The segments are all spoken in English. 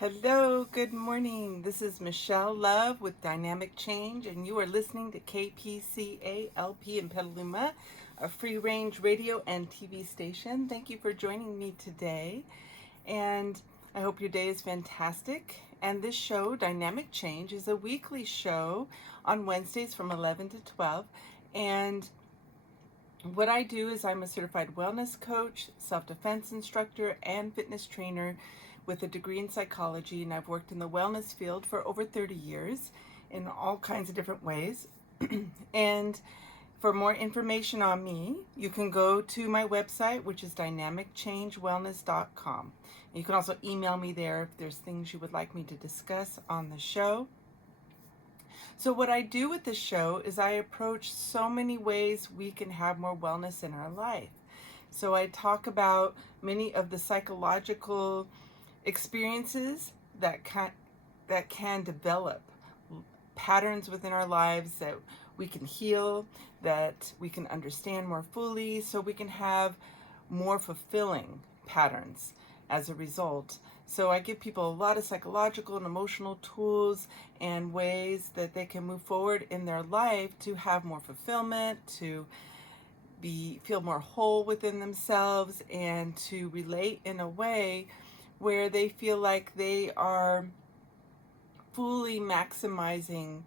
Hello, good morning. This is Michelle Love with Dynamic Change, and you are listening to KPCA-LP in Petaluma, a free range radio and TV station. Thank you for joining me today, and I hope your day is fantastic. And this show, Dynamic Change, is a weekly show on Wednesdays from 11 to 12. And what I do is I'm a certified wellness coach, self-defense instructor, and fitness trainer with a degree in psychology, and I've worked in the wellness field for over 30 years in all kinds of different ways. And for more information on me, you can go to my website, which is dynamicchangewellness.com. You can also email me there if there's things you would like me to discuss on the show. So what I do with this show is I approach so many ways we can have more wellness in our life. So I talk about many of the psychological experiences that can develop patterns within our lives that we can heal, that we can understand more fully, so we can have more fulfilling patterns as a result. So I give people a lot of psychological and emotional tools and ways that they can move forward in their life to have more fulfillment, to feel more whole within themselves, and to relate in a way where they feel like they are fully maximizing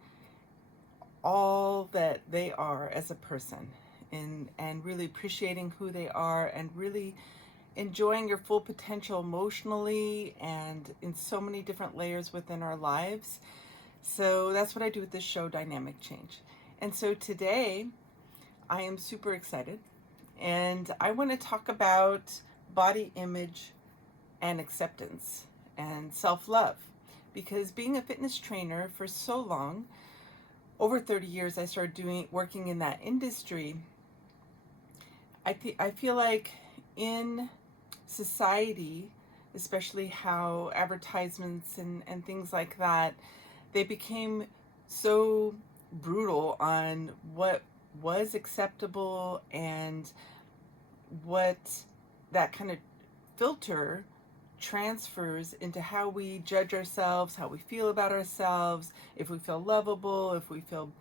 all that they are as a person, and really appreciating who they are and really enjoying your full potential emotionally and in so many different layers within our lives. So that's what I do with this show, Dynamic Change. And so today I am super excited, and I want to talk about body image and acceptance and self-love, because being a fitness trainer for so long, over 30 years, I started working in that industry. I feel like in society, especially how advertisements and things like that, they became so brutal on what was acceptable and what that kind of filter transfers into how we judge ourselves, how we feel about ourselves, if we feel lovable, if we feel,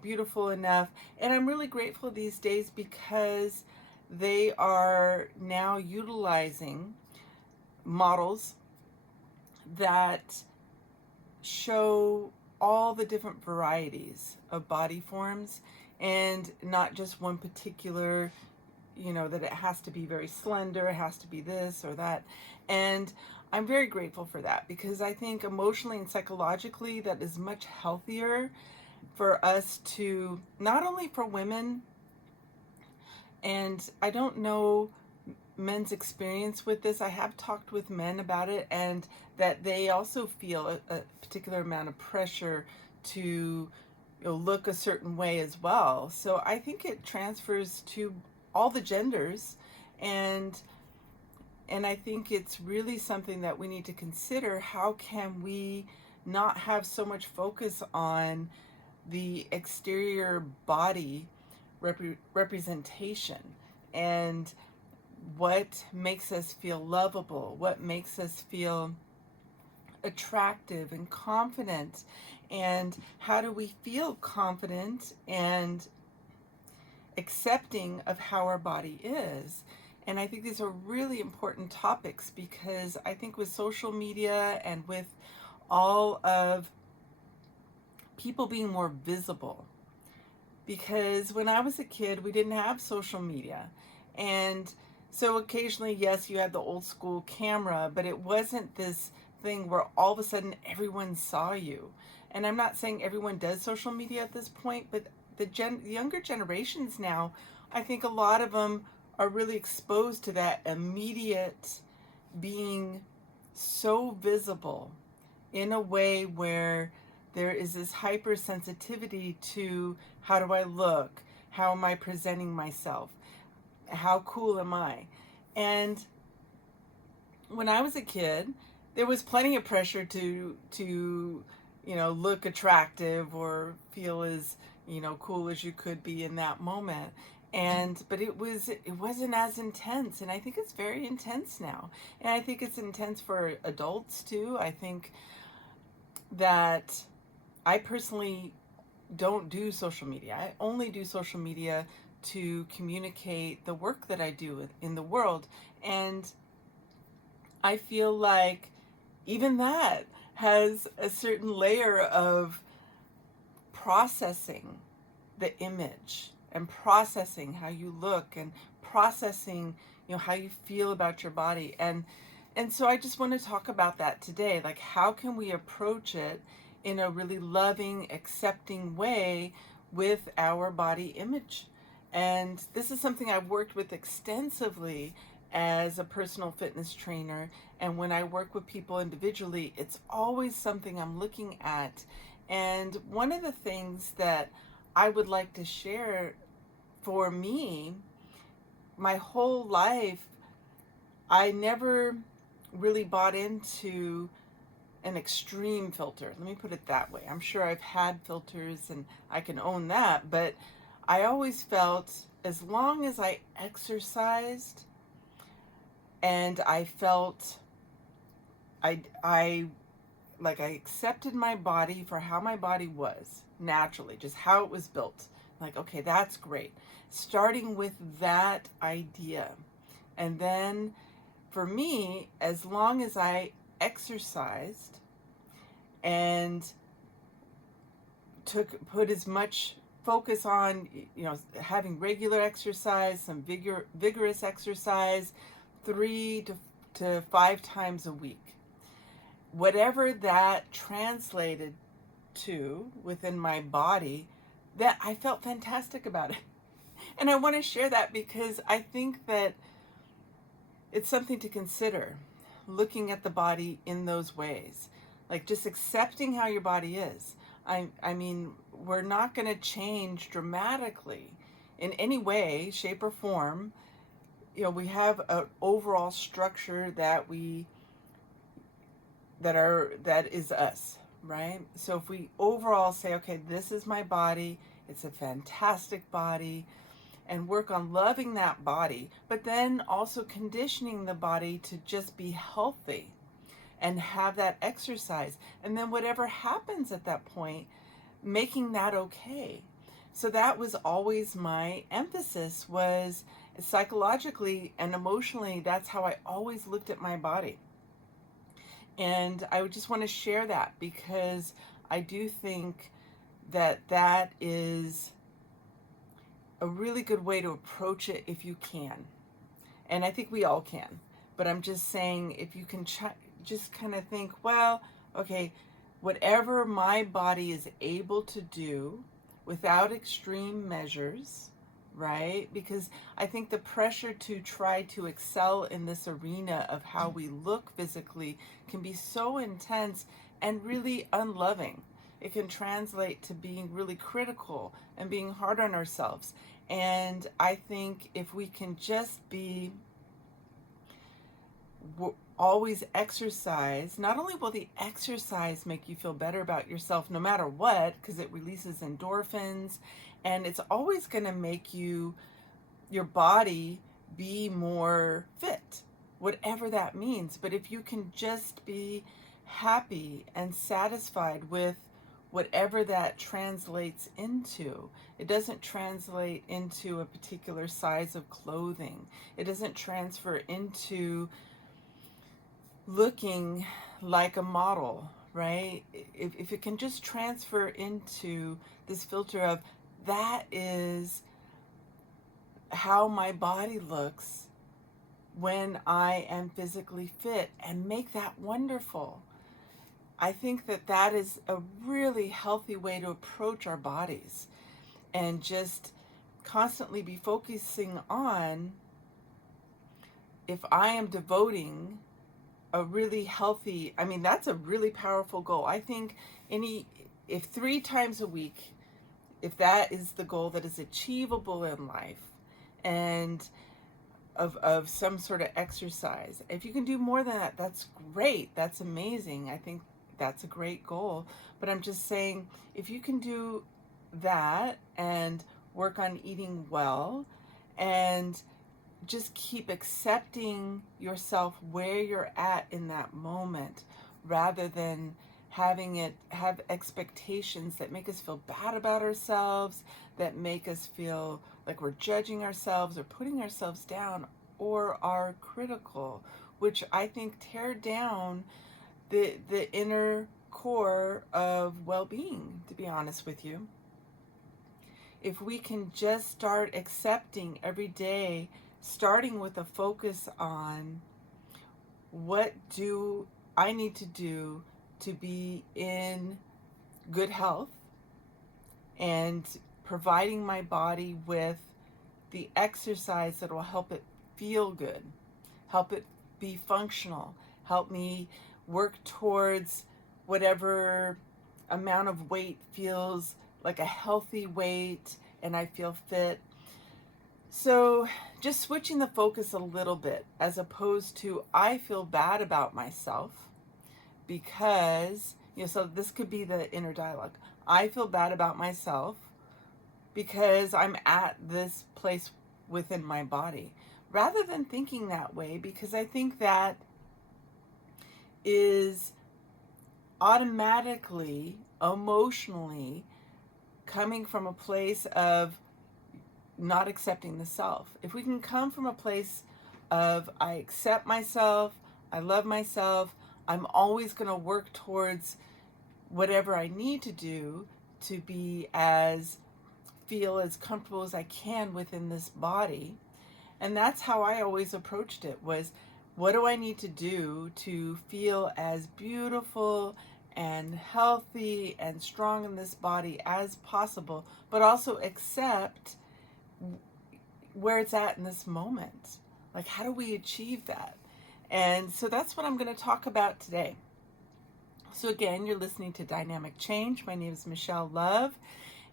beautiful enough. And I'm really grateful these days because they are now utilizing models that show all the different varieties of body forms, and not just one particular, that it has to be very slender, it has to be this or that. And I'm very grateful for that, because I think emotionally and psychologically that is much healthier for us to, not only for women, and I don't know men's experience with this. I have talked with men about it, and that they also feel a particular amount of pressure to look a certain way as well. So I think it transfers to all the genders, and I think it's really something that we need to consider. How can we not have so much focus on the exterior body representation, and what makes us feel lovable, what makes us feel attractive and confident, and how do we feel confident and accepting of how our body is. And I think these are really important topics, because I think with social media and with all of people being more visible, because when I was a kid, we didn't have social media. And so occasionally, yes, you had the old school camera, but it wasn't this thing where all of a sudden everyone saw you. And I'm not saying everyone does social media at this point, but the younger generations now, I think a lot of them are really exposed to that immediate being so visible in a way where there is this hypersensitivity to, how do I look? How am I presenting myself? How cool am I? And when I was a kid, there was plenty of pressure to look attractive or feel as cool as you could be in that moment. but it wasn't as intense, and I think it's very intense now. And I think it's intense for adults too. I think that I personally don't do social media. I only do social media to communicate the work that I do in the world. And I feel like even that has a certain layer of processing the image and processing how you look and processing, how you feel about your body. And so I just want to talk about that today. Like, how can we approach it in a really loving, accepting way with our body image? And this is something I've worked with extensively as a personal fitness trainer. And when I work with people individually, it's always something I'm looking at. And one of the things that I would like to share, for me, my whole life, I never really bought into an extreme filter. Let me put it that way. I'm sure I've had filters and I can own that, but I always felt as long as I exercised and I felt I like I accepted my body for how my body was naturally, just how it was built. Like, okay, that's great. Starting with that idea. And then for me, as long as I exercised and put as much focus on, having regular exercise, some vigorous exercise, 3 to 5 times a week, whatever that translated to within my body, that I felt fantastic about it. And I want to share that because I think that it's something to consider, looking at the body in those ways, like just accepting how your body is. I mean, we're not going to change dramatically in any way, shape, or form. We have an overall structure that is us, right? So if we overall say, okay, this is my body, it's a fantastic body, and work on loving that body, but then also conditioning the body to just be healthy and have that exercise. And then whatever happens at that point, making that okay. So that was always my emphasis, was psychologically and emotionally, that's how I always looked at my body. And I would just want to share that because I do think that that is a really good way to approach it if you can. And I think we all can. But I'm just saying, if you can just kind of think, well, okay, whatever my body is able to do without extreme measures, right? Because I think the pressure to try to excel in this arena of how we look physically can be so intense and really unloving. It can translate to being really critical and being hard on ourselves. And I think if we can just be always exercise, not only will the exercise make you feel better about yourself no matter what, because it releases endorphins, and it's always going to make your body be more fit, whatever that means. But if you can just be happy and satisfied with whatever that translates into. It doesn't translate into a particular size of clothing. It doesn't transfer into looking like a model, right? If it can just transfer into this filter of, that is how my body looks when I am physically fit, and make that wonderful. I think that that is a really healthy way to approach our bodies, and just constantly be focusing on, if I am devoting a really healthy, that's a really powerful goal. I think if 3 times a week, if that is the goal that is achievable in life, and of some sort of exercise, if you can do more than that, that's great. That's amazing. I think that's a great goal. But I'm just saying, if you can do that and work on eating well and just keep accepting yourself where you're at in that moment, rather than having it have expectations that make us feel bad about ourselves, that make us feel like we're judging ourselves or putting ourselves down, or are critical, which I think tear down the inner core of well-being, to be honest with you. If we can just start accepting every day, starting with a focus on what do I need to do to be in good health, and providing my body with the exercise that will help it feel good, help it be functional, help me work towards whatever amount of weight feels like a healthy weight and I feel fit. So just switching the focus a little bit, as opposed to I feel bad about myself because, so this could be the inner dialogue. I feel bad about myself because I'm at this place within my body. Rather than thinking that way, because I think that is automatically, emotionally coming from a place of not accepting the self. If we can come from a place of I accept myself, I love myself, I'm always going to work towards whatever I need to do to feel as comfortable as I can within this body. And that's how I always approached it, was what do I need to do to feel as beautiful and healthy and strong in this body as possible, but also accept where it's at in this moment. Like, how do we achieve that? And so that's what I'm going to talk about today. So again, you're listening to Dynamic Change. My name is Michelle Love,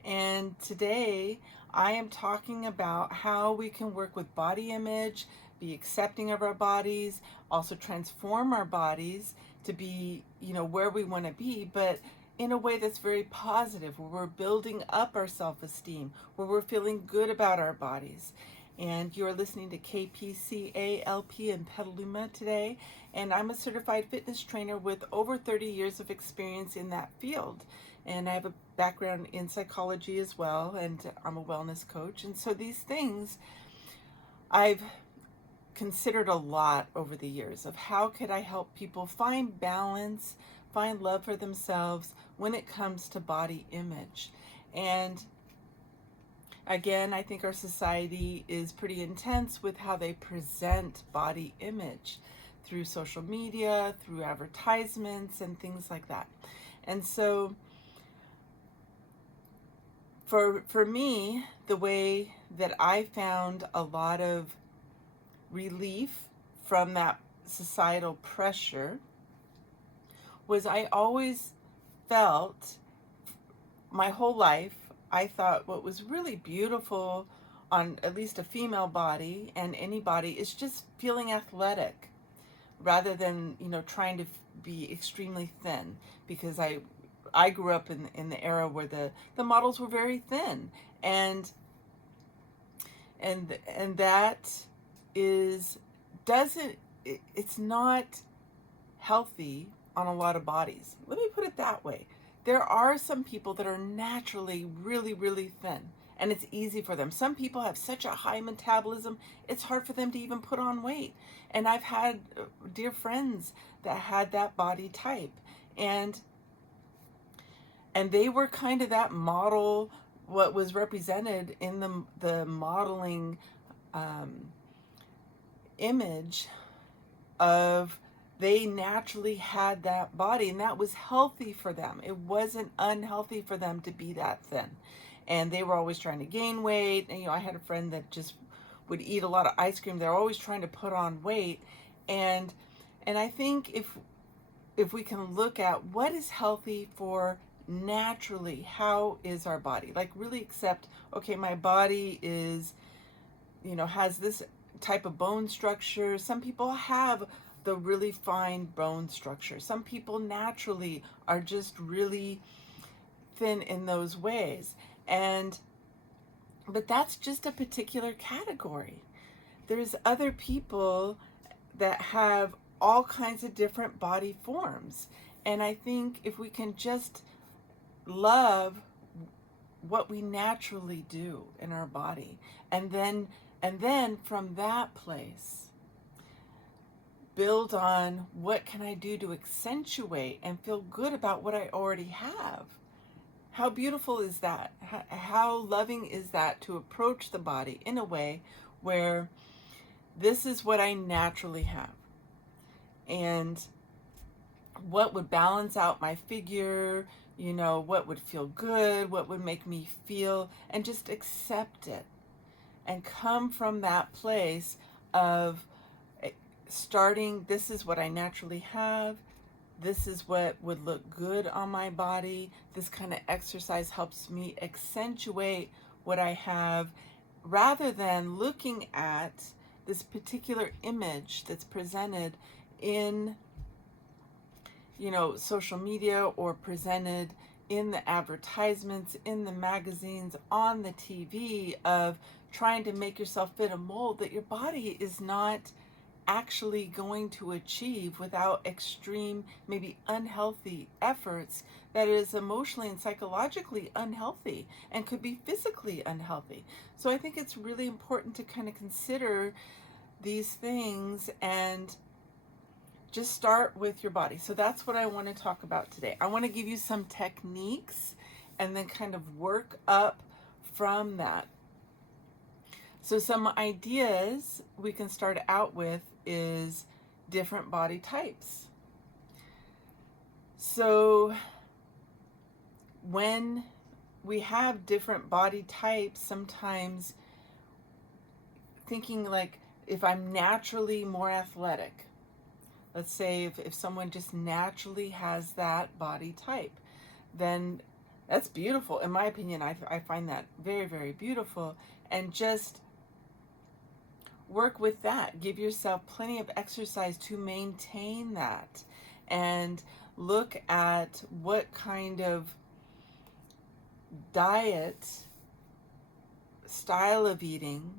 and today I am talking about how we can work with body image, be accepting of our bodies, also transform our bodies to be, where we want to be, but in a way that's very positive, where we're building up our self-esteem, where we're feeling good about our bodies. And you're listening to KPCALP in Petaluma today, and I'm a certified fitness trainer with over 30 years of experience in that field. And I have a background in psychology as well, and I'm a wellness coach. And so these things I've considered a lot over the years of how could I help people find balance, find love for themselves when it comes to body image. And again, I think our society is pretty intense with how they present body image through social media, through advertisements, and things like that. And so for me, the way that I found a lot of relief from that societal pressure was I always felt, my whole life, I thought what was really beautiful on at least a female body and any body is just feeling athletic, rather than trying to be extremely thin, because I grew up in the era where the models were very thin, and that it's not healthy on a lot of bodies. Let me put it that way. There are some people that are naturally really, really thin, and it's easy for them. Some people have such a high metabolism, it's hard for them to even put on weight. And I've had dear friends that had that body type, and they were kind of that model, what was represented in the modeling image of, they naturally had that body, and that was healthy for them. It wasn't unhealthy for them to be that thin. And they were always trying to gain weight. And I had a friend that just would eat a lot of ice cream. They're always trying to put on weight. And I think if we can look at what is healthy for naturally, how is our body? Like, really accept, okay, my body is, has this type of bone structure. Some people have the really fine bone structure. Some people naturally are just really thin in those ways. And But that's just a particular category. There's other people that have all kinds of different body forms. And I think if we can just love what we naturally do in our body, and then from that place build on what can I do to accentuate and feel good about what I already have. How beautiful is that? How loving is that to approach the body in a way where this is what I naturally have, and what would balance out my figure, what would feel good, what would make me feel, and just accept it and come from that place of starting, this is what I naturally have. This is what would look good on my body. This kind of exercise helps me accentuate what I have, rather than looking at this particular image that's presented in social media, or presented in the advertisements, in the magazines, on the TV, of trying to make yourself fit a mold that your body is not actually going to achieve without extreme, maybe unhealthy efforts, that is emotionally and psychologically unhealthy and could be physically unhealthy. So I think it's really important to kind of consider these things and just start with your body. So that's what I want to talk about today. I want to give you some techniques and then kind of work up from that. So some ideas we can start out with is different body types. So when we have different body types, sometimes thinking like, if I'm naturally more athletic, let's say if someone just naturally has that body type, then that's beautiful. In my opinion, I find that very, very beautiful. And just work with that. Give yourself plenty of exercise to maintain that. And look at what kind of diet, style of eating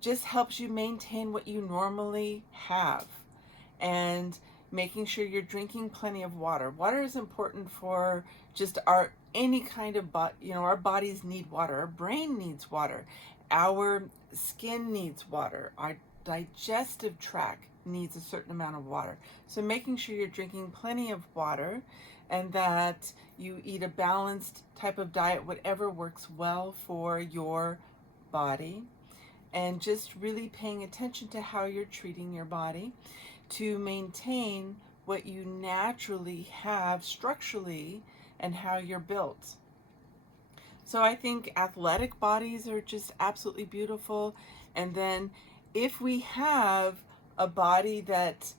just helps you maintain what you normally have. And making sure you're drinking plenty of water. Water is important for just any kind of our bodies need water. Our brain needs water. Our skin needs water. Our digestive tract needs a certain amount of water. So making sure you're drinking plenty of water, and that you eat a balanced type of diet, whatever works well for your body, and just really paying attention to how you're treating your body to maintain what you naturally have structurally and how you're built. So I think athletic bodies are just absolutely beautiful. And then if we have a body that,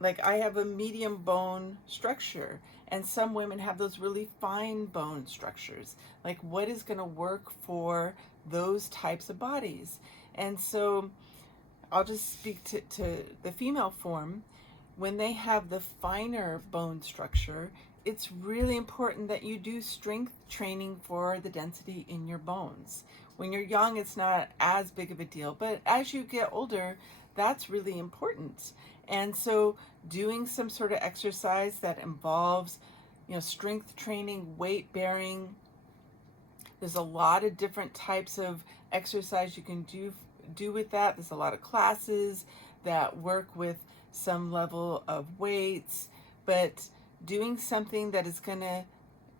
like I have a medium bone structure, and some women have those really fine bone structures, like what is going to work for those types of bodies? And so I'll just speak to the female form. When they have the finer bone structure, it's really important that you do strength training for the density in your bones. When you're young, it's not as big of a deal, but as you get older, that's really important. And so doing some sort of exercise that involves, strength training, weight bearing. There's a lot of different types of exercise you can do with that. There's a lot of classes that work with some level of weights, but doing something that is going to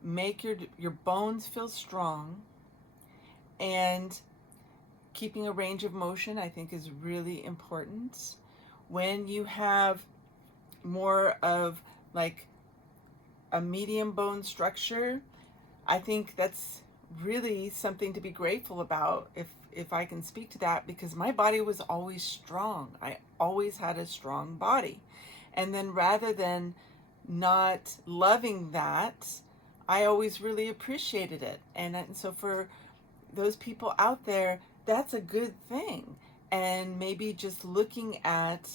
make your bones feel strong, and keeping a range of motion, I think, is really important. When you have more of like a medium bone structure, I think that's really something to be grateful about, if I can speak to that, because my body was always strong. I always had a strong body. And then rather than not loving that, I always really appreciated it. And so for those people out there, that's a good thing. And maybe just looking at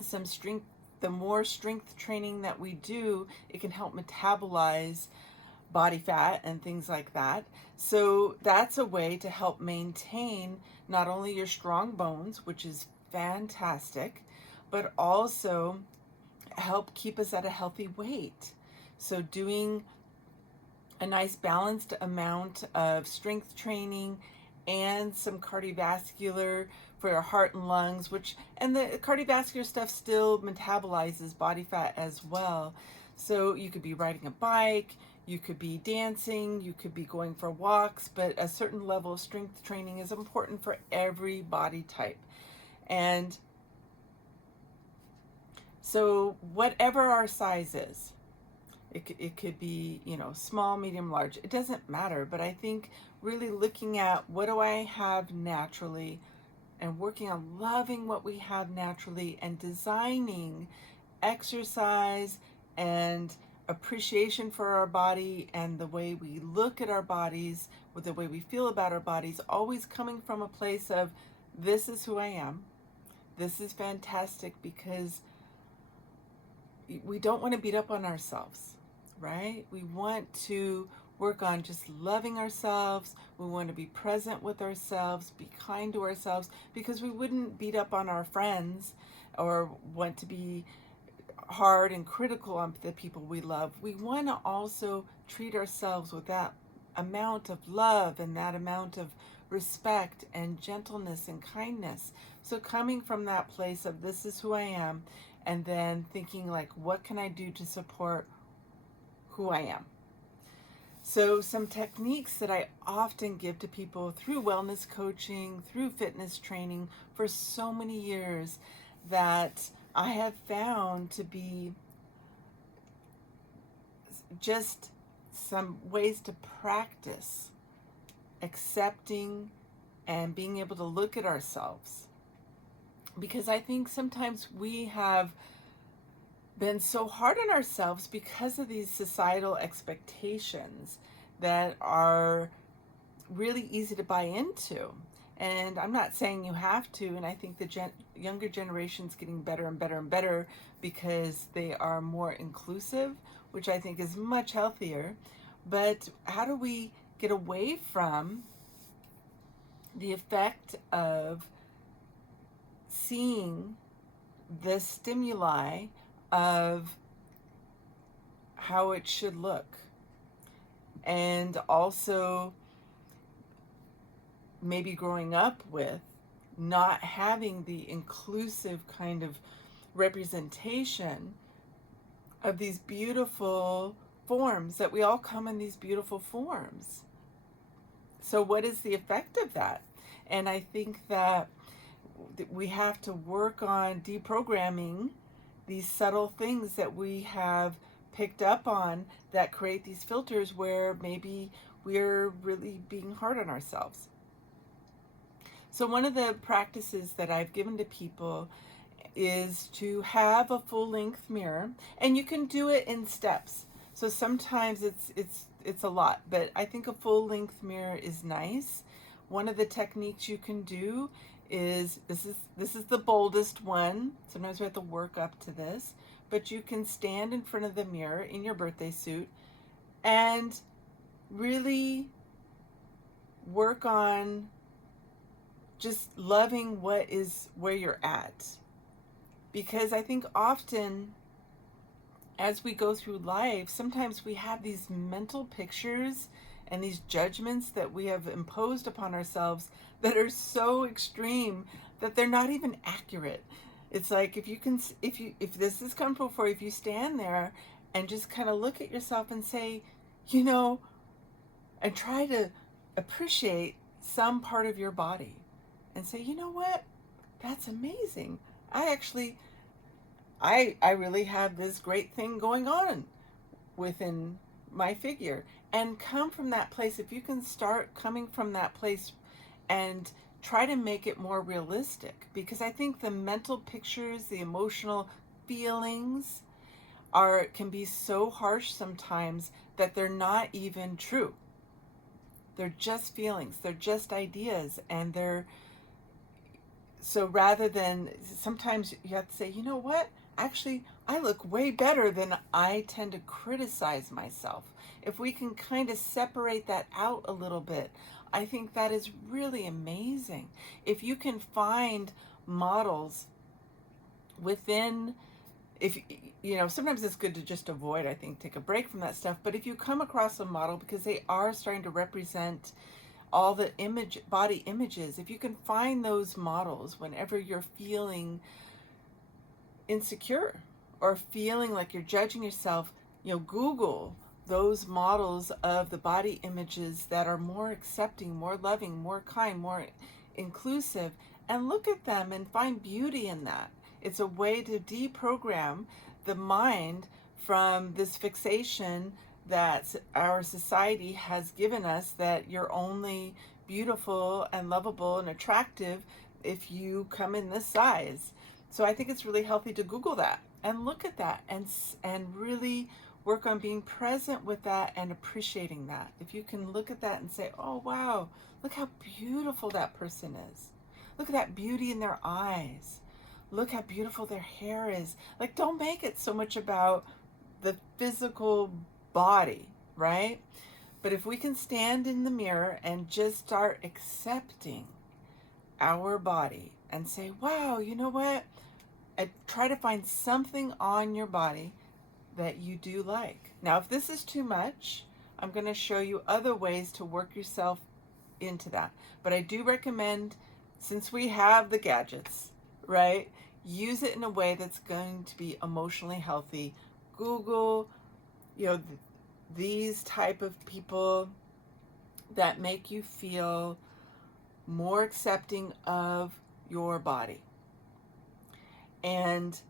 some strength, the more strength training that we do, it can help metabolize body fat and things like that. So that's a way to help maintain not only your strong bones, which is fantastic, but also help keep us at a healthy weight. So doing a nice balanced amount of strength training and some cardiovascular for your heart and lungs, which, and the cardiovascular stuff still metabolizes body fat as well. So you could be riding a bike, you could be dancing, you could be going for walks, but a certain level of strength training is important for every body type. And so whatever our size is, it could be, small, medium, large. It doesn't matter. But I think really looking at what do I have naturally and working on loving what we have naturally and designing exercise and appreciation for our body and the way we look at our bodies, with the way we feel about our bodies, always coming from a place of this is who I am. This is fantastic, because we don't want to beat up on ourselves, right? We want to work on just loving ourselves. We want to be present with ourselves, be kind to ourselves, because we wouldn't beat up on our friends or want to be hard and critical on the people we love. We want to also treat ourselves with that amount of love and that amount of respect and gentleness and kindness. So coming from that place of this is who I am, and then thinking like, what can I do to support who I am? So some techniques that I often give to people through wellness coaching, through fitness training for so many years, that I have found to be just some ways to practice accepting and being able to look at ourselves. Because I think sometimes we have been so hard on ourselves because of these societal expectations that are really easy to buy into. And I'm not saying you have to, and I think the younger generation's getting better and better and better because they are more inclusive, which I think is much healthier. But how do we get away from the effect of seeing the stimuli of how it should look, and also maybe growing up with not having the inclusive kind of representation of these beautiful forms, that we all come in these beautiful forms. So what is the effect of that? And I think that we have to work on deprogramming these subtle things that we have picked up on that create these filters where maybe we're really being hard on ourselves. So one of the practices that I've given to people is to have a full-length mirror, and you can do it in steps. So sometimes it's a lot, but I think a full-length mirror is nice. One of the techniques you can do is, this is the boldest one. Sometimes we have to work up to this, but you can stand in front of the mirror in your birthday suit and really work on just loving what is where you're at. Because I think often as we go through life, sometimes we have these mental pictures and these judgments that we have imposed upon ourselves that are so extreme that they're not even accurate. It's like, if this is comfortable for you, if you stand there and just kind of look at yourself and say, and try to appreciate some part of your body and say, you know what, that's amazing. I really have this great thing going on within my figure. And come from that place. If you can start coming from that place and try to make it more realistic, because I think the mental pictures, the emotional feelings can be so harsh sometimes that they're not even true. They're just feelings, they're just ideas, and so rather than, sometimes you have to say, you know what, actually, I look way better than I tend to criticize myself. If we can kind of separate that out a little bit, I think that is really amazing. If you can find models within, if you know, sometimes it's good to just avoid, I think, take a break from that stuff. But if you come across a model, because they are starting to represent all the body images, if you can find those models whenever you're feeling insecure or feeling like you're judging yourself, Google those models of the body images that are more accepting, more loving, more kind, more inclusive, and look at them and find beauty in that. It's a way to deprogram the mind from this fixation that our society has given us, that you're only beautiful and lovable and attractive if you come in this size. So I think it's really healthy to Google that and look at that and really work on being present with that and appreciating that. If you can look at that and say, oh wow, look how beautiful that person is. Look at that beauty in their eyes. Look how beautiful their hair is. Like, don't make it so much about the physical body, right? But if we can stand in the mirror and just start accepting our body and say, wow, you know what? And try to find something on your body that you do like. Now, if this is too much, I'm going to show you other ways to work yourself into that. But I do recommend, since we have the gadgets, right, use it in a way that's going to be emotionally healthy. Google, these type of people that make you feel more accepting of your body. And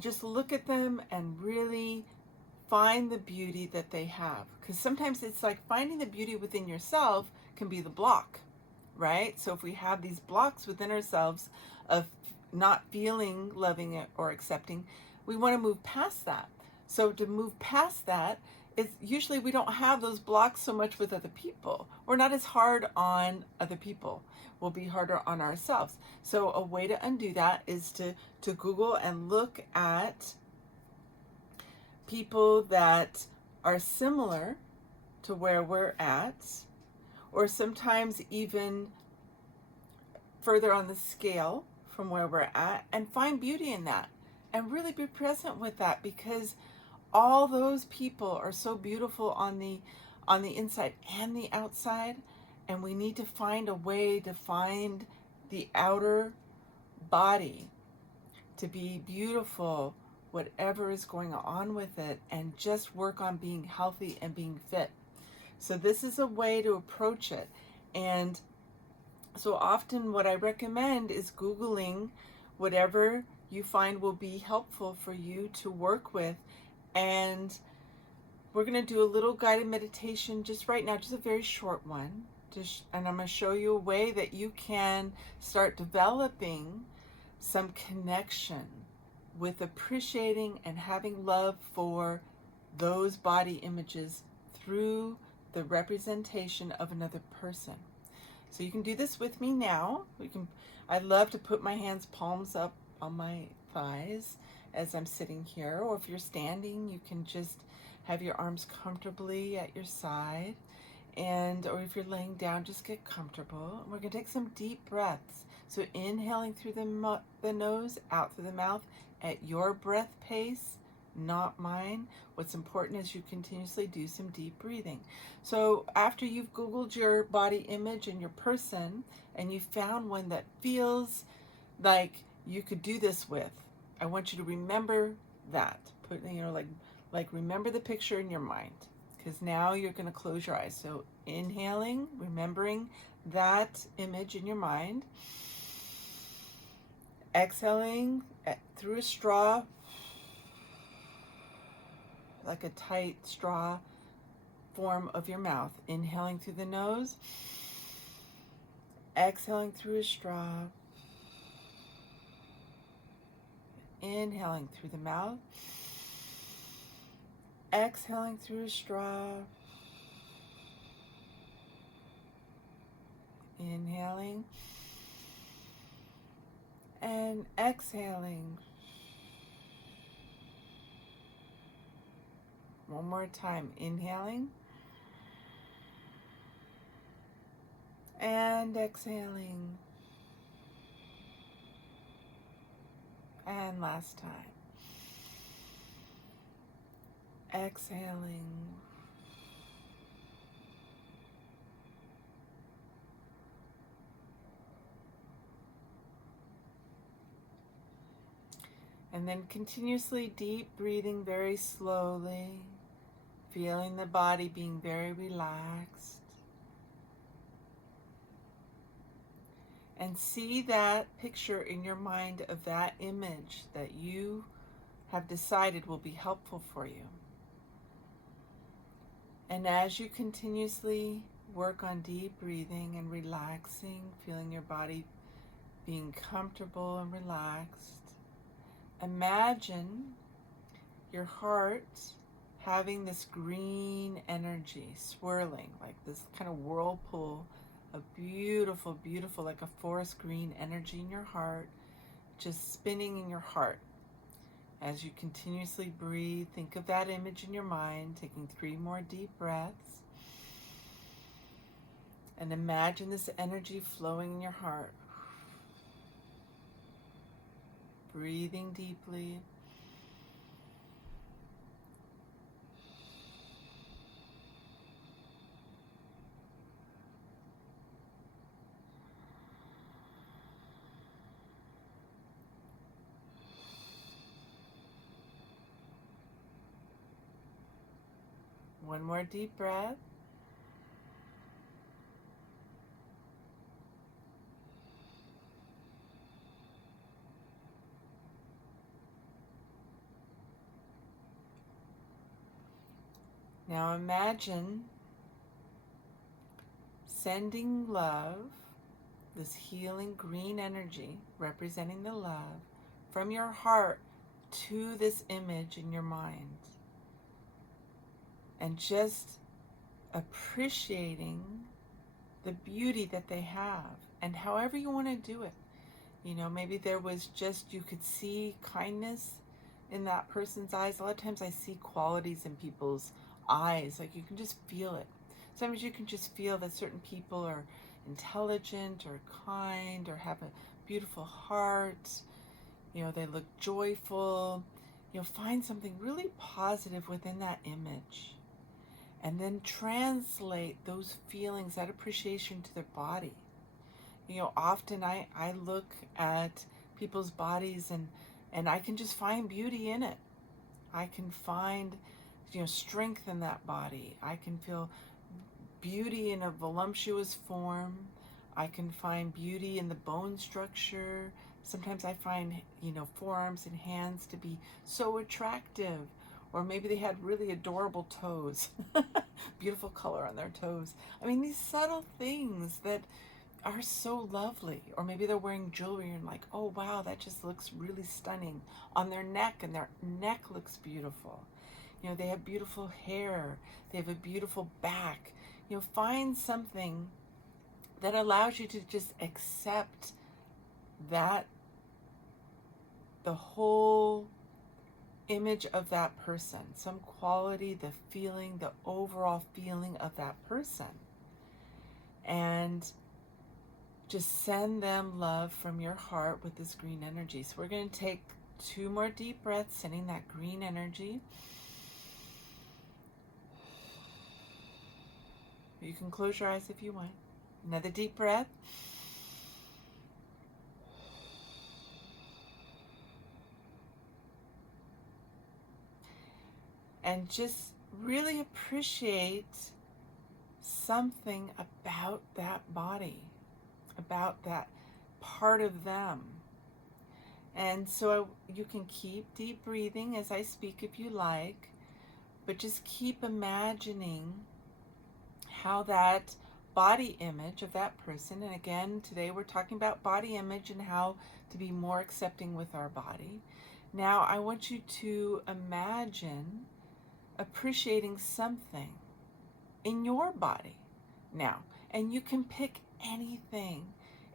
just look at them and really find the beauty that they have. Because sometimes it's like finding the beauty within yourself can be the block, right? So if we have these blocks within ourselves of not feeling loving or accepting, we want to move past that. So to move past that, it's usually we don't have those blocks so much with other people. We're not as hard on other people. We'll be harder on ourselves. So a way to undo that is to Google and look at people that are similar to where we're at, or sometimes even further on the scale from where we're at, and find beauty in that and really be present with that, because all those people are so beautiful on the inside and the outside, and we need to find a way to find the outer body to be beautiful, whatever is going on with it, and just work on being healthy and being fit. So this is a way to approach it. And so often what I recommend is Googling whatever you find will be helpful for you to work with. And we're going to do a little guided meditation just right now, just a very short one. And I'm going to show you a way that you can start developing some connection with appreciating and having love for those body images through the representation of another person. So you can do this with me now. I love to put my hands palms up on my thighs as I'm sitting here, or if you're standing, you can just have your arms comfortably at your side, or if you're laying down, just get comfortable. And we're going to take some deep breaths. So inhaling through the nose, out through the mouth at your breath pace, not mine. What's important is you continuously do some deep breathing. So after you've Googled your body image and your person, and you found one that feels like you could do this with, I want you to remember that. Remember the picture in your mind, because now you're going to close your eyes. So inhaling, remembering that image in your mind. Exhaling through a straw, like a tight straw form of your mouth. Inhaling through the nose, exhaling through a straw, inhaling through the mouth, exhaling through a straw, inhaling, and exhaling. One more time. Inhaling and exhaling. And last time. Exhaling. And then continuously deep breathing very slowly, feeling the body being very relaxed. And see that picture in your mind of that image that you have decided will be helpful for you. And as you continuously work on deep breathing and relaxing, feeling your body being comfortable and relaxed, imagine your heart having this green energy swirling, like this kind of whirlpool of beautiful, beautiful, like a forest green energy in your heart, just spinning in your heart. As you continuously breathe, think of that image in your mind, taking 3 more deep breaths. And imagine this energy flowing in your heart. Breathing deeply. One more deep breath. Now imagine sending love, this healing green energy representing the love, from your heart to this image in your mind. And just appreciating the beauty that they have, and however you want to do it. You know, maybe there was just, you could see kindness in that person's eyes. A lot of times I see qualities in people's eyes, like you can just feel it. Sometimes you can just feel that certain people are intelligent or kind or have a beautiful heart. You know, they look joyful. You know, find something really positive within that image. And then translate those feelings, that appreciation to their body. You know, often I look at people's bodies and I can just find beauty in it. I can find, you know, strength in that body. I can feel beauty in a voluptuous form. I can find beauty in the bone structure. Sometimes I find, you know, forearms and hands to be so attractive. Or maybe they had really adorable toes. Beautiful color on their toes. I mean, these subtle things that are so lovely. Or maybe they're wearing jewelry and like, oh wow, that just looks really stunning on their neck, and their neck looks beautiful. You know, they have beautiful hair. They have a beautiful back. You know, find something that allows you to just accept that the whole image of that person, some quality, the feeling, the overall feeling of that person, and just send them love from your heart with this green energy. So we're going to take 2 more deep breaths, sending that green energy. You can close your eyes if you want. Another deep breath. And just really appreciate something about that body, about that part of them. And so you can keep deep breathing as I speak if you like, but just keep imagining how that body image of that person, and again, today we're talking about body image and how to be more accepting with our body. Now I want you to imagine appreciating something in your body now, and you can pick anything.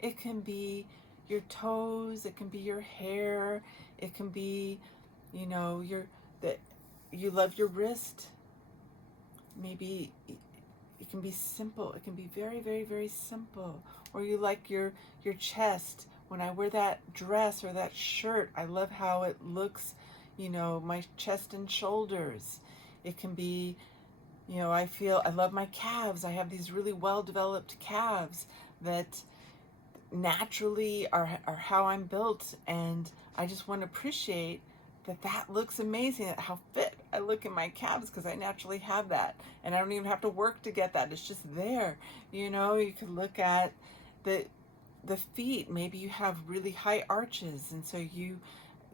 It can be your toes, it can be your hair, it can be, you know, that you love your wrist, maybe it can be simple. It can be very, very, very simple. Or you like your chest. When I wear that dress or that shirt, I love how it looks, my chest and shoulders. It can be, I love my calves. I have these really well-developed calves that naturally are how I'm built, and I just want to appreciate that looks amazing, at how fit I look in my calves, because I naturally have that, and I don't even have to work to get that. It's just there. You could look at the feet. Maybe you have really high arches, and so you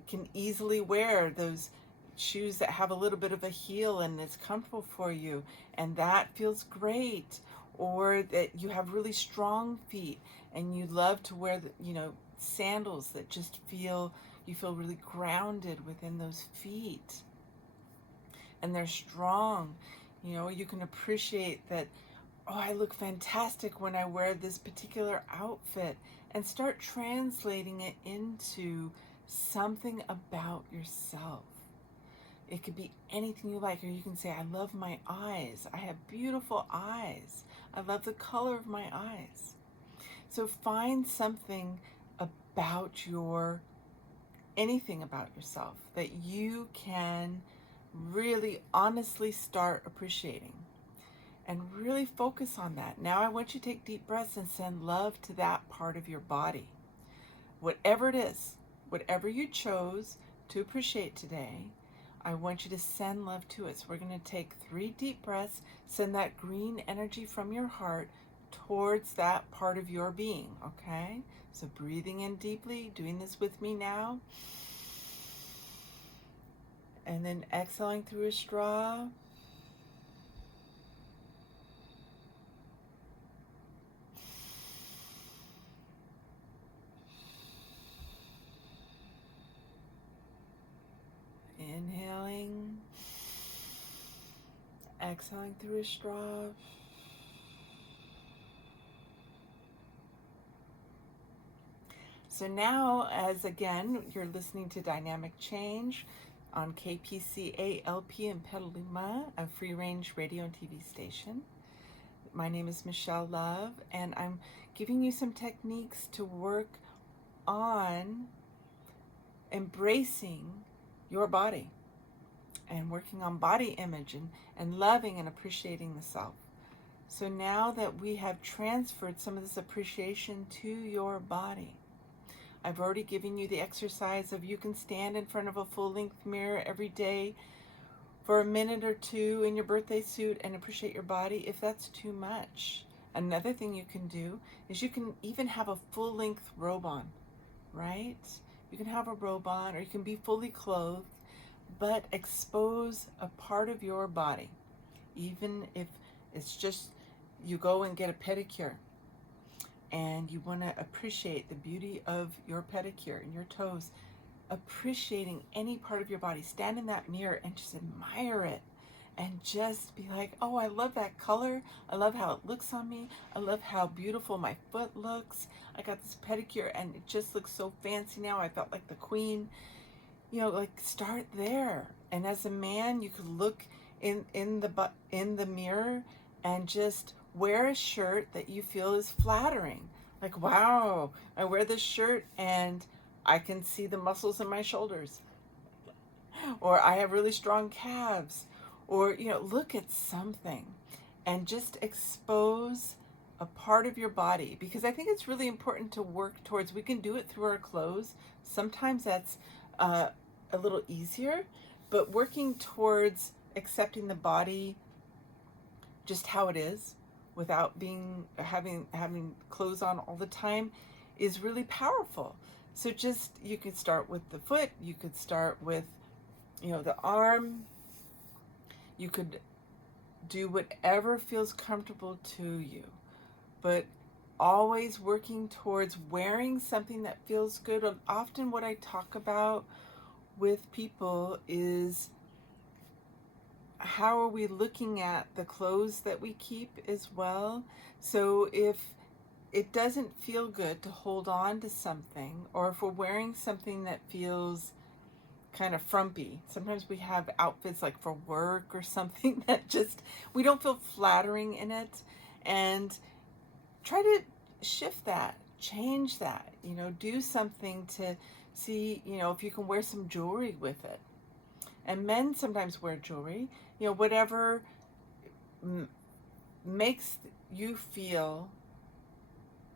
can easily wear those shoes that have a little bit of a heel and it's comfortable for you, and that feels great. Or that you have really strong feet and you love to wear sandals that just you feel really grounded within those feet, and they're strong. You can appreciate that, oh, I look fantastic when I wear this particular outfit, and start translating it into something about yourself. It could be anything you like, or you can say, I love my eyes. I have beautiful eyes. I love the color of my eyes. So find something about anything about yourself that you can really honestly start appreciating, and really focus on that. Now I want you to take deep breaths and send love to that part of your body. Whatever it is, whatever you chose to appreciate today, I want you to send love to it. So we're going to take 3 deep breaths, send that green energy from your heart towards that part of your being, okay? So breathing in deeply, doing this with me now. And then exhaling through a straw. Inhaling, exhaling through a straw. So now, as again, you're listening to Dynamic Change on KPCA-LP in Petaluma, a free-range radio and TV station. My name is Michelle Love, and I'm giving you some techniques to work on embracing your body and working on body image and loving and appreciating the self. So now that we have transferred some of this appreciation to your body, I've already given you the exercise of, you can stand in front of a full-length mirror every day for a minute or 2 in your birthday suit and appreciate your body if that's too much. Another thing you can do is you can even have a full-length robe on, right? You can have a robe on, or you can be fully clothed, but expose a part of your body. Even if it's just you go and get a pedicure and you want to appreciate the beauty of your pedicure and your toes, appreciating any part of your body. Stand in that mirror and just admire it, and just be like, oh, I love that color. I love how it looks on me. I love how beautiful my foot looks. I got this pedicure and it just looks so fancy now. I felt like the queen. Start there. And as a man, you could look in the mirror and just wear a shirt that you feel is flattering. Like, wow, I wear this shirt and I can see the muscles in my shoulders. Or I have really strong calves. Or, look at something and just expose a part of your body, because I think it's really important to work towards. We can do it through our clothes. Sometimes that's a little easier, but working towards accepting the body just how it is, without having clothes on all the time, is really powerful. So you could start with the foot, you could start with the arm, you could do whatever feels comfortable to you, but always working towards wearing something that feels good. And often what I talk about with people is, how are we looking at the clothes that we keep as well? So if it doesn't feel good to hold on to something, or if we're wearing something that feels kind of frumpy. Sometimes we have outfits like for work or something that just, we don't feel flattering in it. And try to shift that, change that, do something to see, if you can wear some jewelry with it. And men sometimes wear jewelry, whatever makes you feel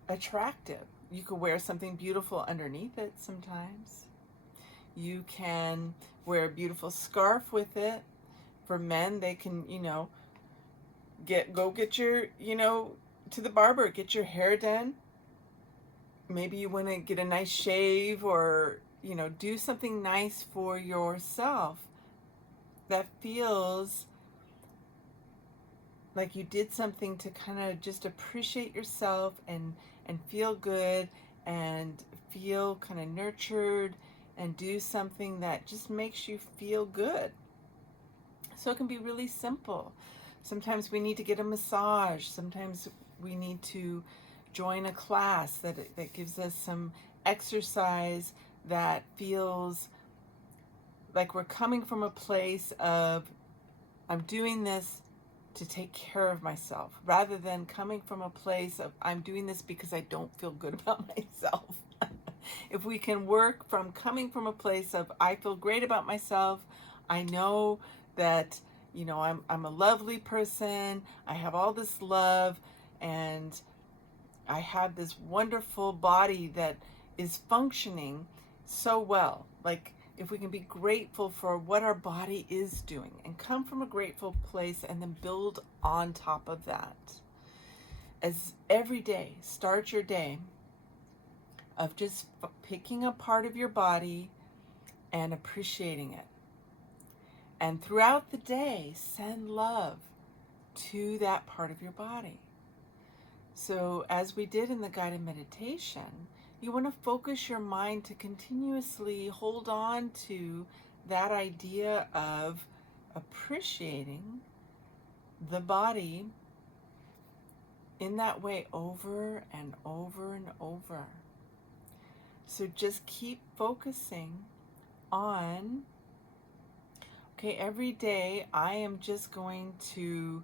attractive. You could wear something beautiful underneath it sometimes. You can wear a beautiful scarf with it. For men, they can, get your, to the barber, get your hair done. Maybe you want to get a nice shave, or, do something nice for yourself that feels like you did something to kind of just appreciate yourself and feel good and feel kind of nurtured, and do something that just makes you feel good. So it can be really simple. Sometimes we need to get a massage. Sometimes we need to join a class that gives us some exercise that feels like we're coming from a place of, I'm doing this to take care of myself, rather than coming from a place of, I'm doing this because I don't feel good about myself. If we can work from coming from a place of, I feel great about myself, I know that, I'm a lovely person, I have all this love, and I have this wonderful body that is functioning so well. Like, if we can be grateful for what our body is doing and come from a grateful place, and then build on top of that. As every day, start your day of just picking a part of your body and appreciating it. And throughout the day, send love to that part of your body. So as we did in the guided meditation, you want to focus your mind to continuously hold on to that idea of appreciating the body in that way over and over and over. So just keep focusing on, okay, every day I am just going to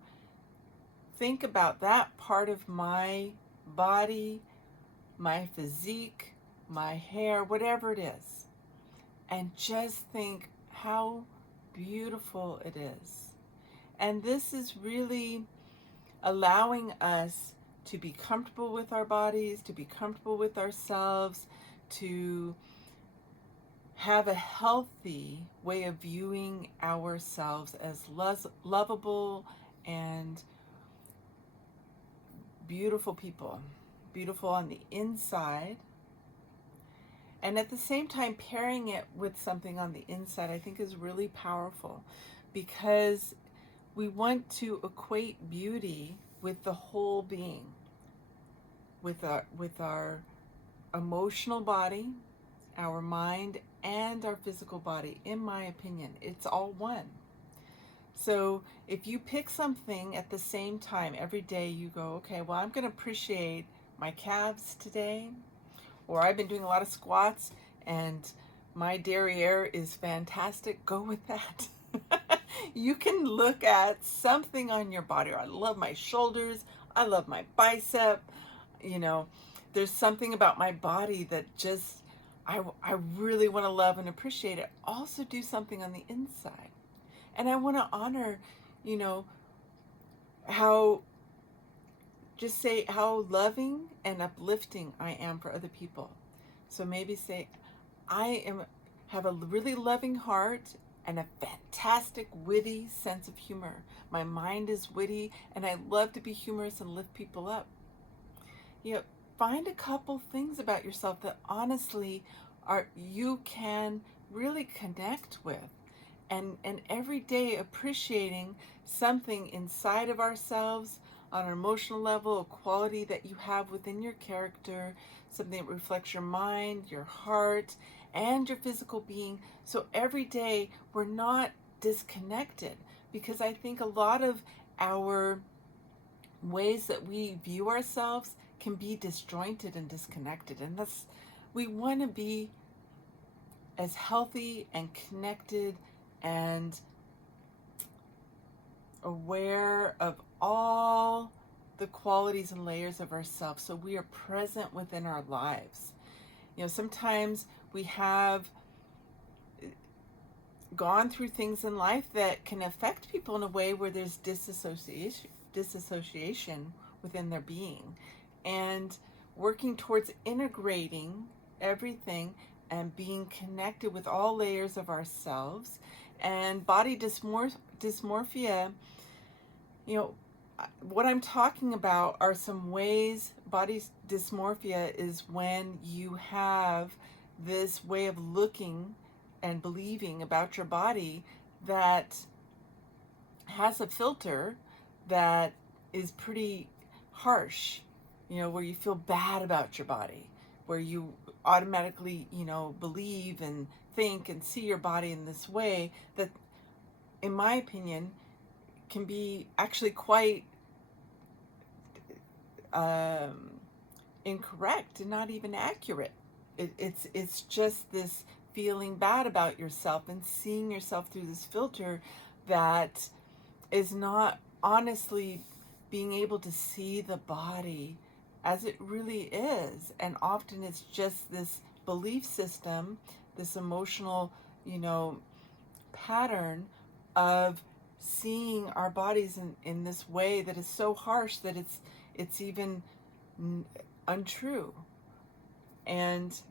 think about that part of my body, my physique, my hair, whatever it is, and just think how beautiful it is. And this is really allowing us to be comfortable with our bodies, to be comfortable with ourselves, to have a healthy way of viewing ourselves as lovable and beautiful people, beautiful on the inside. And at the same time, pairing it with something on the inside, I think, is really powerful, because we want to equate beauty with the whole being, with our emotional body, our mind, and our physical body. In my opinion, it's all one. So if you pick something at the same time every day, you go, okay, well, I'm going to appreciate my calves today, or I've been doing a lot of squats and my derriere is fantastic. Go with that. You can look at something on your body. I love my shoulders. I love my bicep. There's something about my body that just, I really want to love and appreciate it. Also do something on the inside. And I want to honor, how loving and uplifting I am for other people. So maybe say, have a really loving heart and a fantastic, witty sense of humor. My mind is witty, and I love to be humorous and lift people up. Find a couple things about yourself that honestly you can really connect with. And every day appreciating something inside of ourselves on an emotional level, a quality that you have within your character, something that reflects your mind, your heart, and your physical being. So every day we're not disconnected, because I think a lot of our ways that we view ourselves can be disjointed and disconnected. And we want to be as healthy and connected and aware of all the qualities and layers of ourselves, so we are present within our lives. Sometimes we have gone through things in life that can affect people in a way where there's disassociation within their being, and working towards integrating everything and being connected with all layers of ourselves. And body dysmorphia, what I'm talking about are some ways. Body dysmorphia is when you have this way of looking and believing about your body that has a filter that is pretty harsh, where you feel bad about your body, where you automatically, believe and think and see your body in this way that, in my opinion, can be actually quite incorrect and not even accurate. It's just this feeling bad about yourself and seeing yourself through this filter that is not honestly being able to see the body as it really is. And often it's just this belief system, this emotional, pattern of seeing our bodies in this way that is so harsh that it's even untrue, and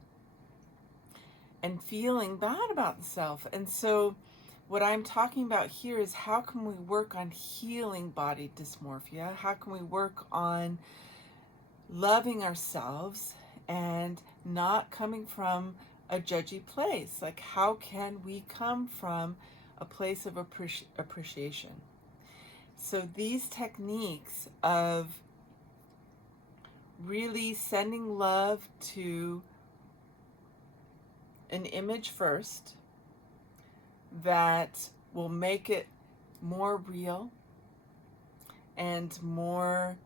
feeling bad about the self. And so what I'm talking about here is, how can we work on healing body dysmorphia? How can we work on loving ourselves and not coming from a judgy place? Like, how can we come from a place of appreciation? So these techniques of really sending love to an image first that will make it more real and more,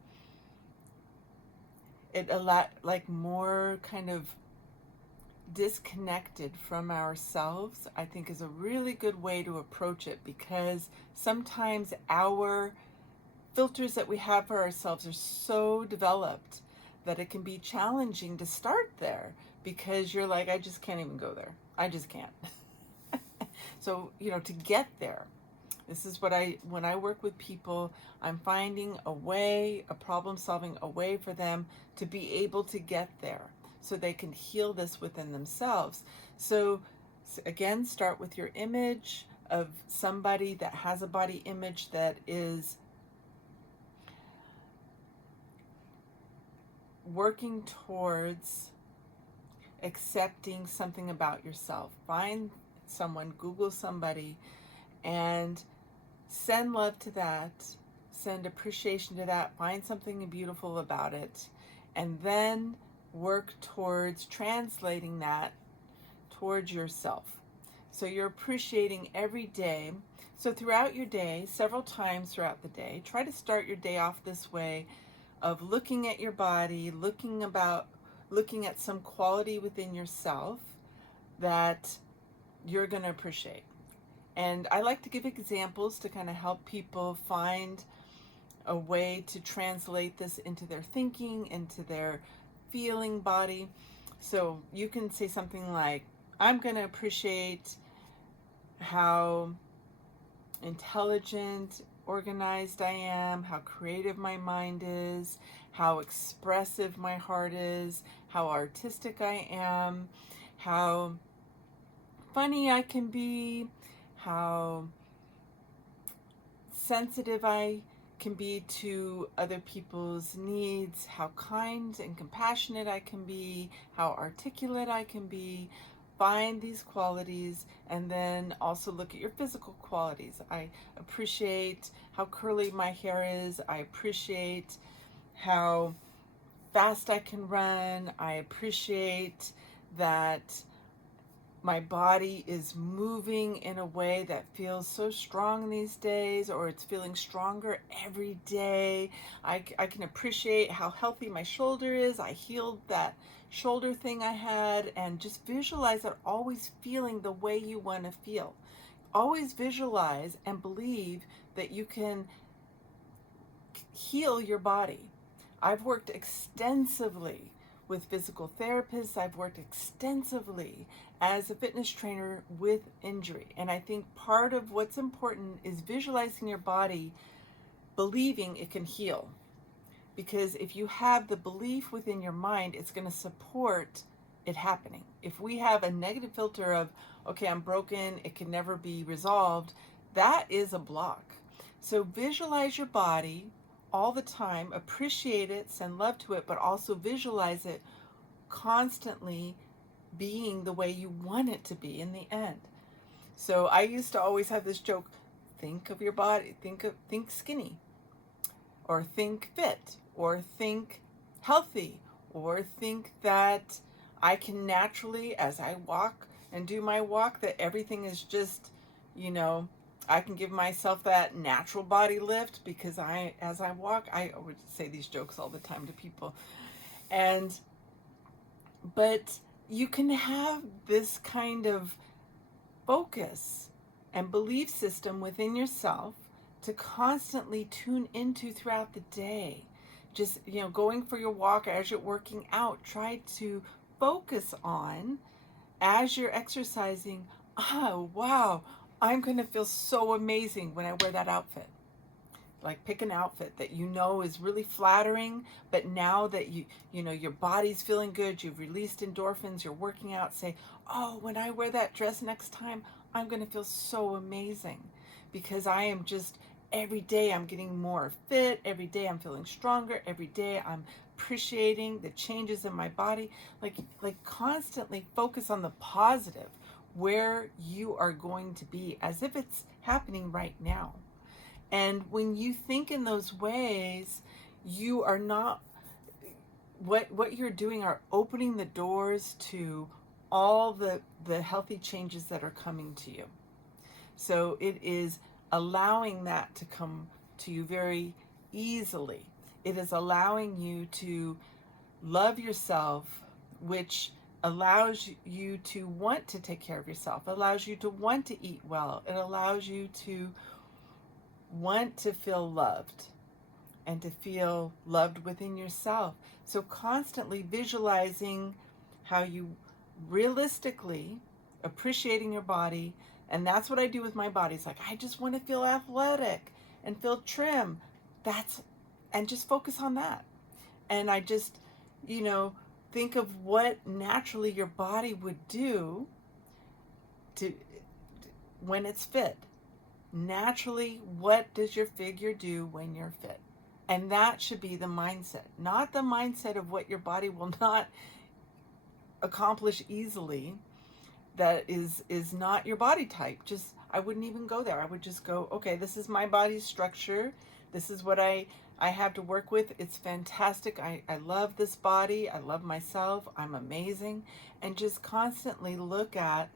more kind of disconnected from ourselves, I think is a really good way to approach it, because sometimes our filters that we have for ourselves are so developed that it can be challenging to start there, because you're like, I just can't even go there. I just can't. So, to get there, this is what when I work with people, I'm finding a problem solving a way for them to be able to get there so they can heal this within themselves. So again, start with your image of somebody that has a body image that is working towards accepting something about yourself. Find someone, Google somebody, and send love to that, send appreciation to that, find something beautiful about it, and then work towards translating that towards yourself. So you're appreciating every day. So throughout your day, several times throughout the day, try to start your day off this way of looking at your body, looking at some quality within yourself that you're going to appreciate. And I like to give examples to kind of help people find a way to translate this into their thinking, into their feeling body. So you can say something like, I'm going to appreciate how intelligent, organized I am, how creative my mind is, how expressive my heart is, how artistic I am, how funny I can be, how sensitive I can be to other people's needs, how kind and compassionate I can be, how articulate I can be. Find these qualities, and then also look at your physical qualities. I appreciate how curly my hair is. I appreciate how fast I can run. I appreciate that my body is moving in a way that feels so strong these days, or it's feeling stronger every day. I can appreciate how healthy my shoulder is. I healed that shoulder thing I had, and just visualize it always feeling the way you want to feel. Always visualize and believe that you can heal your body. I've worked extensively with physical therapists. I've worked extensively as a fitness trainer with injury. And I think part of what's important is visualizing your body, believing it can heal. Because if you have the belief within your mind, it's going to support it happening. If we have a negative filter of, okay, I'm broken, it can never be resolved, that is a block. So visualize your body all the time, appreciate it, send love to it, but also visualize it constantly being the way you want it to be in the end. So I used to always have this joke, think of your body, think skinny, or think fit, or think healthy, or think that I can naturally, as I walk and do my walk, that everything is just, I can give myself that natural body lift because as I walk, I would say these jokes all the time to people. But you can have this kind of focus and belief system within yourself to constantly tune into throughout the day. Just, going for your walk, as you're working out, try to focus on, as you're exercising, oh, wow, I'm going to feel so amazing when I wear that outfit. Like, pick an outfit that is really flattering, but now that your body's feeling good, you've released endorphins, you're working out, say, oh, when I wear that dress next time, I'm going to feel so amazing, because I am just, every day I'm getting more fit, every day I'm feeling stronger, every day I'm appreciating the changes in my body. Like constantly focus on the positive, where you are going to be, as if it's happening right now. And when you think in those ways, you are not, what you're doing are opening the doors to all the healthy changes that are coming to you. So it is allowing that to come to you very easily. It is allowing you to love yourself, which allows you to want to take care of yourself, allows you to want to eat well. It allows you to want to feel loved and to feel loved within yourself. So constantly visualizing how you realistically appreciating your body. And that's what I do with my body. It's like, I just want to feel athletic and feel trim. And just focus on that. And I just, think of what naturally your body would do when it's fit. Naturally, what does your figure do when you're fit? And that should be the mindset, not the mindset of what your body will not accomplish easily. That is not your body type. Just, I wouldn't even go there. I would just go, okay, this is my body's structure. This is what I have to work with. It's fantastic. I love this body. I love myself. I'm amazing. And just constantly look at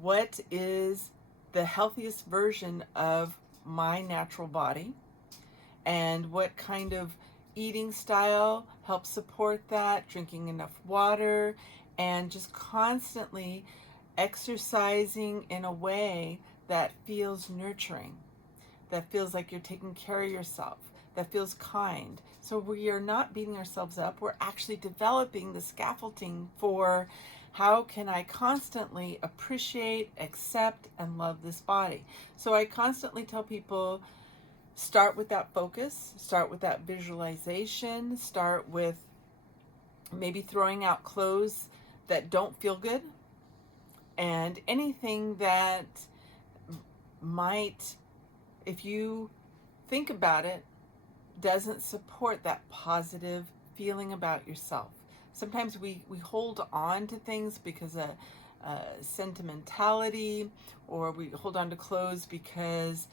what is the healthiest version of my natural body, and what kind of eating style helps support that, drinking enough water, and just constantly exercising in a way that feels nurturing, that feels like you're taking care of yourself, that feels kind. So we are not beating ourselves up. We're actually developing the scaffolding for, how can I constantly appreciate, accept, and love this body? So I constantly tell people, start with that focus, start with that visualization, start with maybe throwing out clothes that don't feel good, and anything that might, if you think about it, doesn't support that positive feeling about yourself. Sometimes we hold on to things because of sentimentality, or we hold on to clothes because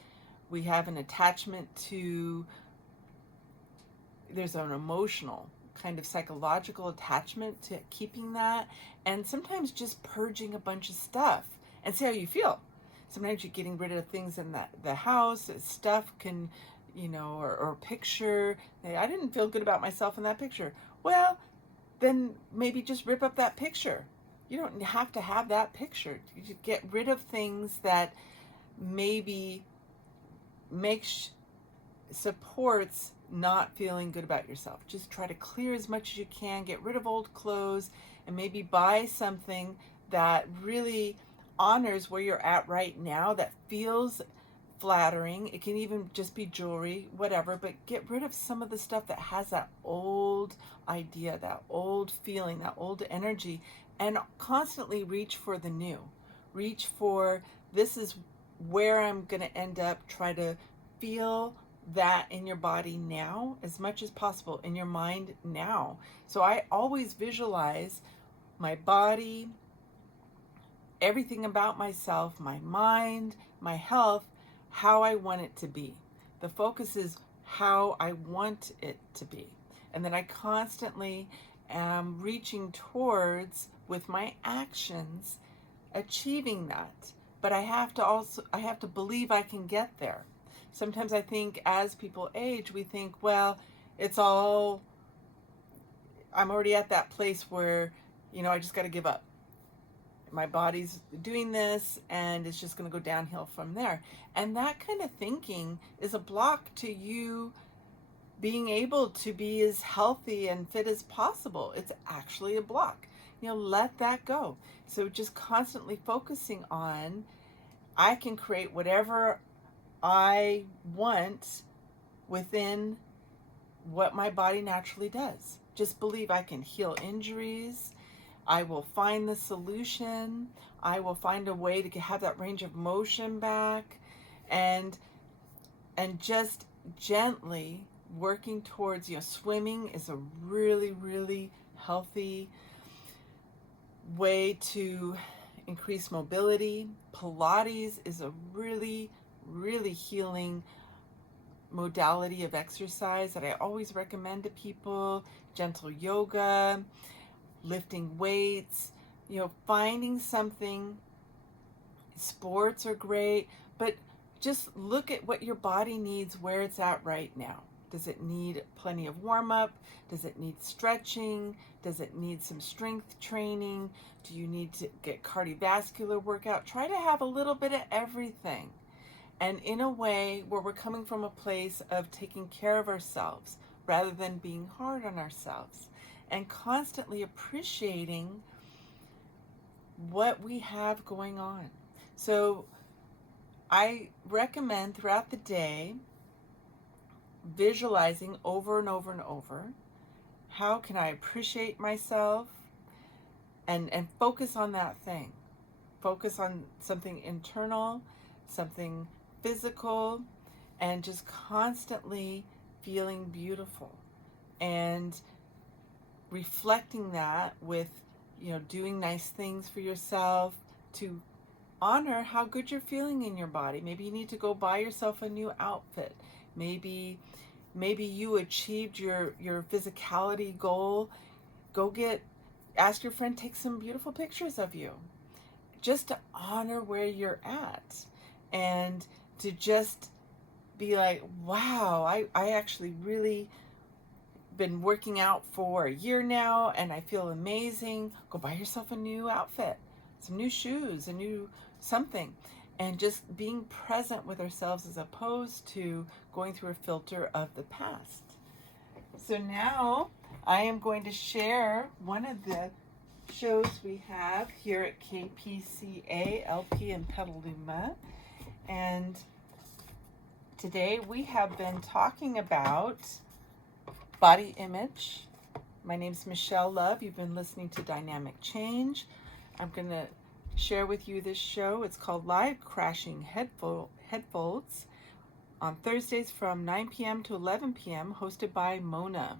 we have an attachment to, there's an emotional kind of psychological attachment to keeping that. And sometimes just purging a bunch of stuff and see how you feel. Sometimes you're getting rid of things in the house, stuff can, or picture, I didn't feel good about myself in that picture. Well, then maybe just rip up that picture. You don't have to have that picture. You get rid of things that maybe makes supports not feeling good about yourself. Just try to clear as much as you can, get rid of old clothes, and maybe buy something that really honors where you're at right now, that feels flattering. It can even just be jewelry, whatever, but get rid of some of the stuff that has that old idea, that old feeling, that old energy, and constantly reach for the new. Reach for, this is where I'm going to end up. Try to feel that in your body now as much as possible, in your mind now. So I always visualize my body, everything about myself, my mind, my health, how I want it to be. The focus is how I want it to be. And then I constantly am reaching towards, with my actions, achieving that. But I have to believe I can get there. Sometimes I think as people age, we think, well, I'm already at that place where, I just got to give up. My body's doing this and it's just going to go downhill from there. And that kind of thinking is a block to you being able to be as healthy and fit as possible. It's actually a block. Let that go. So just constantly focusing on, I can create whatever I want within what my body naturally does. Just believe I can heal injuries. I will find the solution. I will find a way to have that range of motion back, and just gently working towards, swimming is a really, really healthy way to increase mobility. Pilates is a really, really healing modality of exercise that I always recommend to people. Gentle yoga, lifting weights, finding something. Sports are great, but just look at what your body needs, where it's at right now. Does it need plenty of warm-up? Does it need stretching? Does it need some strength training? Do you need to get cardiovascular workout? Try to have a little bit of everything. And in a way where we're coming from a place of taking care of ourselves rather than being hard on ourselves, and constantly appreciating what we have going on. So I recommend throughout the day visualizing over and over and over, how can I appreciate myself, and focus on that thing. Focus on something internal, something physical, and just constantly feeling beautiful and reflecting that with, doing nice things for yourself to honor how good you're feeling in your body. Maybe you need to go buy yourself a new outfit. Maybe you achieved your physicality goal. Ask your friend, take some beautiful pictures of you, just to honor where you're at, and to just be like, wow, I actually really been working out for a year now and I feel amazing. Go buy yourself a new outfit, some new shoes, a new something, and just being present with ourselves as opposed to going through a filter of the past. So now I am going to share one of the shows we have here at KPCA, LP in Petaluma. And today we have been talking about body image. My name is Michelle Love. You've been listening to Dynamic Change. I'm going to share with you this show. It's called Live Crashing Headfolds on Thursdays from 9 p.m. to 11 p.m., hosted by Mona.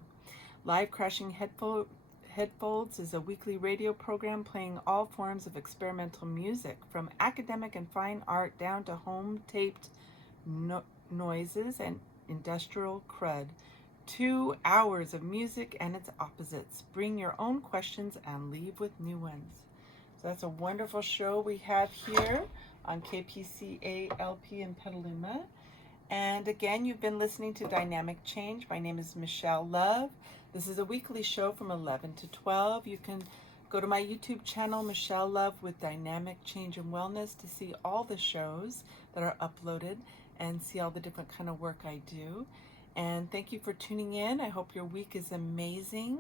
Live Crashing Headfolds is a weekly radio program playing all forms of experimental music, from academic and fine art down to home-taped noises and industrial crud. 2 hours of music and its opposites. Bring your own questions and leave with new ones. So that's a wonderful show we have here on KPCA LP in Petaluma. And again, you've been listening to Dynamic Change. My name is Michelle Love. This is a weekly show from 11 to 12. You can go to my YouTube channel, Michelle Love with Dynamic Change and Wellness, to see all the shows that are uploaded and see all the different kind of work I do. And thank you for tuning in. I hope your week is amazing.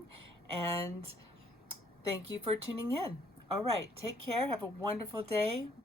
And thank you for tuning in. All right, take care. Have a wonderful day.